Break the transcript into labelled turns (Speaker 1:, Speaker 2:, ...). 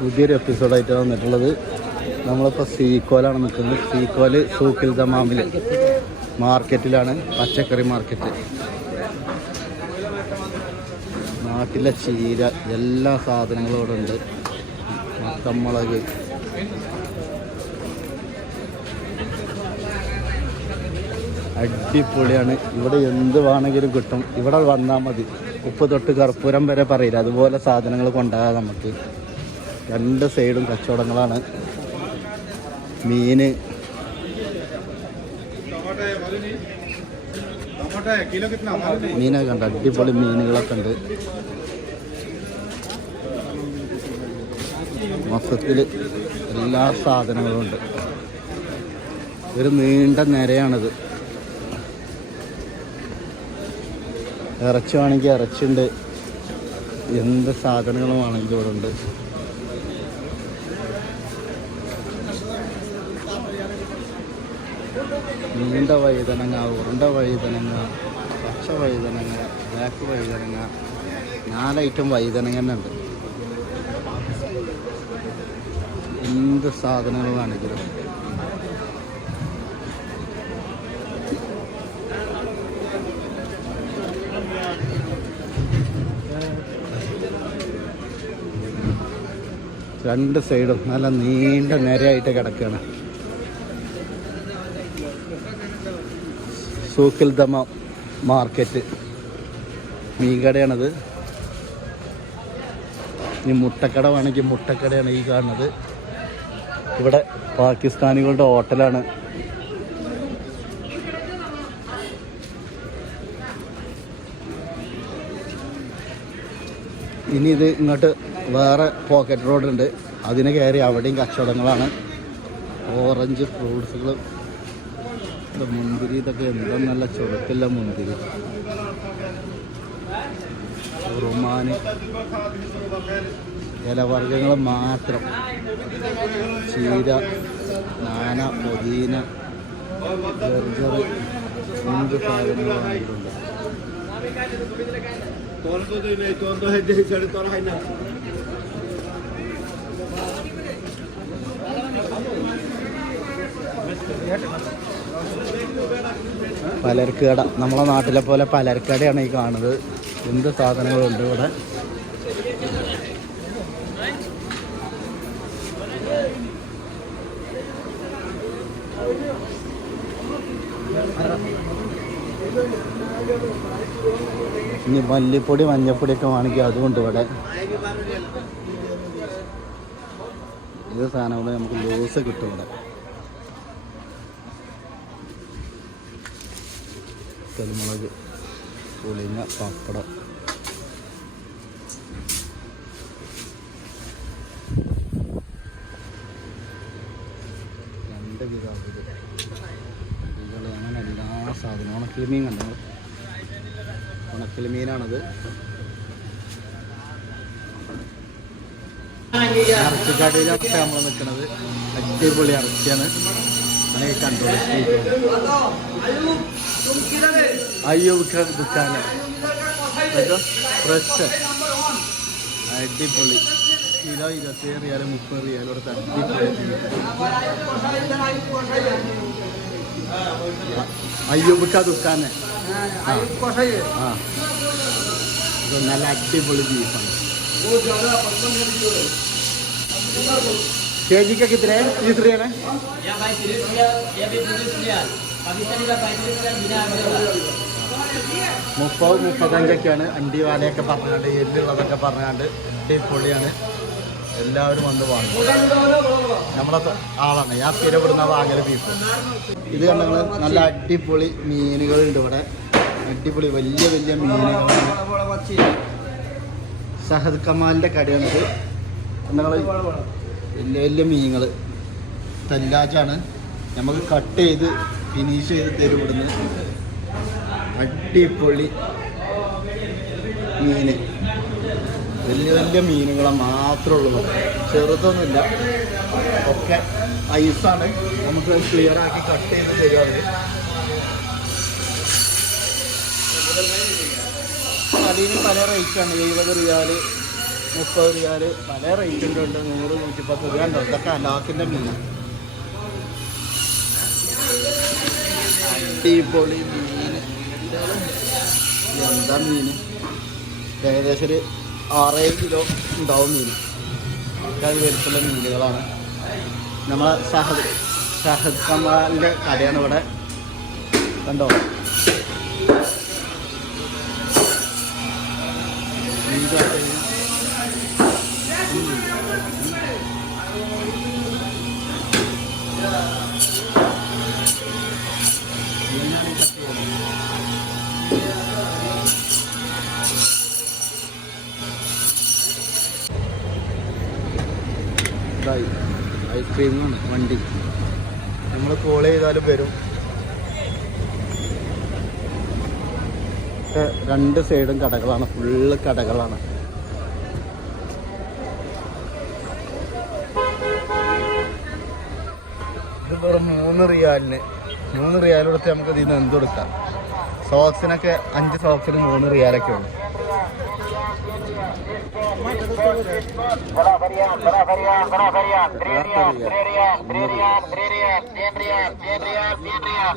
Speaker 1: പുതിയൊരു എപ്പിസോഡായിട്ട് വന്നിട്ടുള്ളത്. നമ്മളിപ്പോൾ സീക്കോലാണ് നിൽക്കുന്നത്. സീക്കോൽ സൂക്കിൽ ദമാമിൽ മാർക്കറ്റിലാണ് പച്ചക്കറി മാർക്കറ്റ്. നാട്ടിലെ ചീര എല്ലാ സാധനങ്ങളും ഇവിടെ ഉണ്ട്. മത്തമുളക് അടിപൊളിയാണ്. ഇവിടെ എന്ത് വേണമെങ്കിലും കിട്ടും. ഇവിടെ വന്നാൽ മതി. ഉപ്പ് തൊട്ട് കർപ്പൂരം വരെ പറയില്ല. അതുപോലെ സാധനങ്ങൾ കൊണ്ടുപോകാം നമുക്ക്. രണ്ട് സൈഡും കച്ചവടങ്ങളാണ്. മീന്. മീനൊക്കെ കണ്ട അടിപൊളി മീനുകളൊക്കെ ഉണ്ട്. മൊത്തത്തിൽ എല്ലാ സാധനങ്ങളും ഉണ്ട്. ഒരു നീണ്ട നിരയാണിത്. ഇറച്ചി വേണമെങ്കിൽ ഇറച്ചിയുണ്ട്. എന്ത് സാധനങ്ങളും ആണെങ്കിലും ഇവിടെ ഉണ്ട്. നീണ്ട വഴുതനങ്ങ ഉരുണ്ട വഴുതനങ്ങ പച്ച വഴുതനങ്ങ ബ്ലാക്ക് വഴുതനങ്ങ നാലൈറ്റം വഴുതനങ്ങ തന്നെ ഉണ്ട് എന്ത് സാധനങ്ങളാണ് കാണിക്കണം രണ്ട് സൈഡും നല്ല നീണ്ട നിരയായിട്ട് കിടക്കുകയാണ്. സൂക്കിൽ ദമ മാർക്കറ്റ് മീൻകടയാണത് ഇനി മുട്ടക്കട വേണമെങ്കിൽ മുട്ടക്കടയാണ് ഈ കാണുന്നത്. ഇവിടെ പാകിസ്ഥാനികളുടെ ഹോട്ടലാണ്. ഇനി ഇത് ഇങ്ങോട്ട് വേറെ പോക്കറ്റ് റോഡുണ്ട് അതിന് കയറി അവിടെയും കച്ചവടങ്ങളാണ്. ഓറഞ്ച് മുന്തിരി ഇതൊക്കെ എന്താ നല്ല ചുരത്തില്ല മുന്തിരി. റുമാന് ഇലവർഗങ്ങൾ മാത്രം. ചീര നാന പൊതീന ജർജർ എന്ത് സാധനങ്ങൾ വാങ്ങിയിട്ടുണ്ട് കട. നമ്മളെ നാട്ടിലെ പോലെ പലർക്കടയാണ് ഈ കാണുന്നത്. എന്ത് സാധനങ്ങളുണ്ട് ഇവിടെ? ഇനി മല്ലിപ്പൊടി മഞ്ഞപ്പൊടി ഒക്കെ വാങ്ങിക്കുക. അതുകൊണ്ട് ഇവിടെ. ഇത് സാധനങ്ങൾ നമുക്ക് ലൂസ് കിട്ടും ഇവിടെ കുരുമുളക് പുളിങ്ങ പപ്പടം. രണ്ട് വിധം അങ്ങനെ എല്ലാ സാധനവും. ഉണക്കൽ കണ്ടു കണ്ടോ ഉണക്കൽ മീനാണത് ഇറച്ചിക്കടയിലൊക്കെ നമ്മൾ നിൽക്കുന്നത് അടിപൊളി ഇറച്ചിയാണ്. അങ്ങനെ കണ്ടോളൂ അയ്യോ ദുഃഖാന ഫ്രഷ് അടിപൊളി കിലോ ഇരുപത്തിയേഴ് റിയാലും മുപ്പത് റിയാലും കൊടുത്ത് അടിപൊളി അയ്യൂബക്ക ദുഃഖാന ആ ഇത് നല്ല അടിപൊളി ബീഫാണ് के जी का कितने है तीस रियल है
Speaker 2: या भाई तीस रियाल या भी तीस रियाल पाकिस्तानी का पैंतीस रियाल बिना अमीर
Speaker 1: മുപ്പത് മുപ്പത്തഞ്ചൊക്കെയാണ് അണ്ടി വാലയൊക്കെ പറഞ്ഞാണ്ട് എല്ലുള്ളതൊക്കെ പറഞ്ഞാണ്ട് അടിപൊളിയാണ് എല്ലാവരും വന്ന് വാങ്ങും നമ്മളെ ത- ആളാണ് ഞാൻ സ്ഥിരം ഇവിടുന്ന വാങ്ങൽ ബീഫ് ഇത് കണ്ടങ്ങൾ നല്ല അടിപൊളി മീനുകളുണ്ട് ഇവിടെ അടിപൊളി വലിയ വലിയ മീനുകളാണ് സഹദ് കമാലിൻ്റെ കടയാണിത് ഞങ്ങൾ വലിയ വലിയ മീനുകൾ തല്ലാച്ചാണ് നമുക്ക് കട്ട് ചെയ്ത് ഫിനിഷ് ചെയ്ത് തരും ഇവിടുന്ന്. അടിപൊളി മീന്. വലിയ വലിയ മീനുകളെ മാത്രമേ ഉള്ളൂ ചെറുതൊന്നുമില്ല. ഒക്കെ ഐസാണ് നമുക്ക് ക്ലിയർ ആക്കി കട്ട് ചെയ്ത് തരും അവർ. അതിന് പല റേറ്റാണ് എഴുപത് റിയാൽ മുപ്പത് റിയാൽ പല റേറ്റിന്റെ ഉണ്ട്. നൂറ് നൂറ്റിപ്പത്ത് രൂപ ഉണ്ടോ. ഇതൊക്കെ അലാക്കിന്റെ മീൻ അടിപൊളി മീൻ. എന്താ മീൻ? ഏകദേശം ഒരു ആറേഴ് കിലോ ഉണ്ടാവും മീൻ. അത് വലുപ്പുള്ള മീനുകളാണ്. നമ്മളെ സഹദ് സഹദ് കമാലിന്റെ കടയാണ് ഇവിടെ. കണ്ടോ? ഐസ്ക്രീമാണ് വണ്ടി. നമ്മൾ കോൾ ചെയ്താലും വരും. രണ്ട് സൈഡും കടകളാണ്. ഫുള്ള് കടകളാണ്. ഇത് വെറും മൂന്ന് റിയാലിന്. മൂന്ന് റിയാൽ കൊടുത്ത് നമുക്ക് ഇതിൽ നിന്ന് എന്ത് കൊടുക്കാം സോക്സിനൊക്കെ അഞ്ച് സോക്സിന് മൂന്ന് റിയാലൊക്കെ ഉണ്ട് बड़ा बढ़िया बड़ा बढ़िया बड़ा बढ़िया त्रेरिया त्रेरिया त्रेरिया त्रेरिया त्रेरिया त्रेरिया त्रेरिया